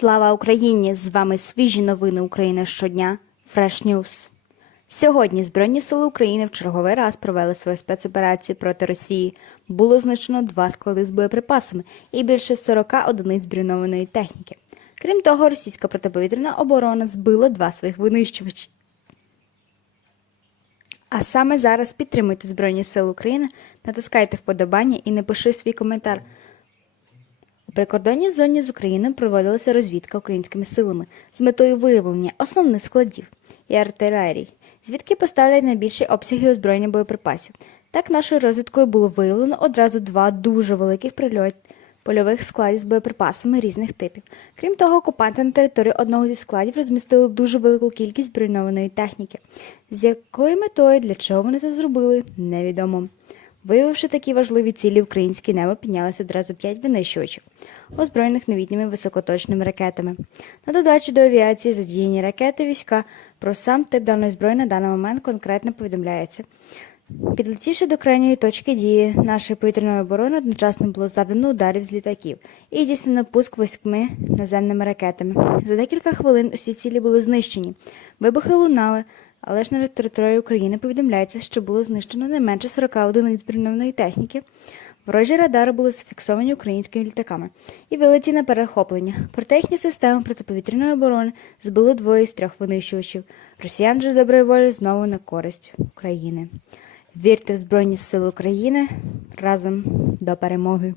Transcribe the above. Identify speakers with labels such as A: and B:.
A: Слава Україні! З вами свіжі новини України щодня. Fresh News. Сьогодні Збройні сили України в черговий раз провели свою спецоперацію проти Росії. Було знищено два склади з боєприпасами і більше 40 одиниць броньованої техніки. Крім того, російська протиповітряна оборона збила два своїх винищувачі. А саме зараз підтримуйте Збройні Сили України, натискайте вподобання і напиши свій коментар. У прикордонній зоні з Україною проводилася розвідка українськими силами з метою виявлення основних складів і артилерії, звідки поставлять найбільші обсяги озброєння боєприпасів. Так нашою розвідкою було виявлено одразу два дуже великих прильот польових складів з боєприпасами різних типів. Крім того, окупанти на території одного зі складів розмістили дуже велику кількість броньованої техніки. З якою метою для чого вони це зробили, невідомо. Виявивши такі важливі цілі, українське небо піднялося одразу п'ять винищувачів, озброєних новітніми високоточними ракетами. На додачу до авіації задіяні ракети війська. Про сам тип даної зброї на даний момент конкретно повідомляється. Підлетівши до крайньої точки дії нашої повітряної оборони, одночасно було завдано ударів з літаків і здійснено пуск восьми наземними ракетами. За декілька хвилин усі цілі були знищені. Вибухи лунали, але ж на території України повідомляється, що було знищено не менше 40 одиниць броньованої техніки. Ворожі радари були зафіксовані українськими літаками і вилеті на перехоплення. Проте їхні системи протиповітряної оборони збили двоє з трьох винищувачів. Росіян же з доброї волі знову на користь України. Вірте в Збройні Сили України разом до перемоги.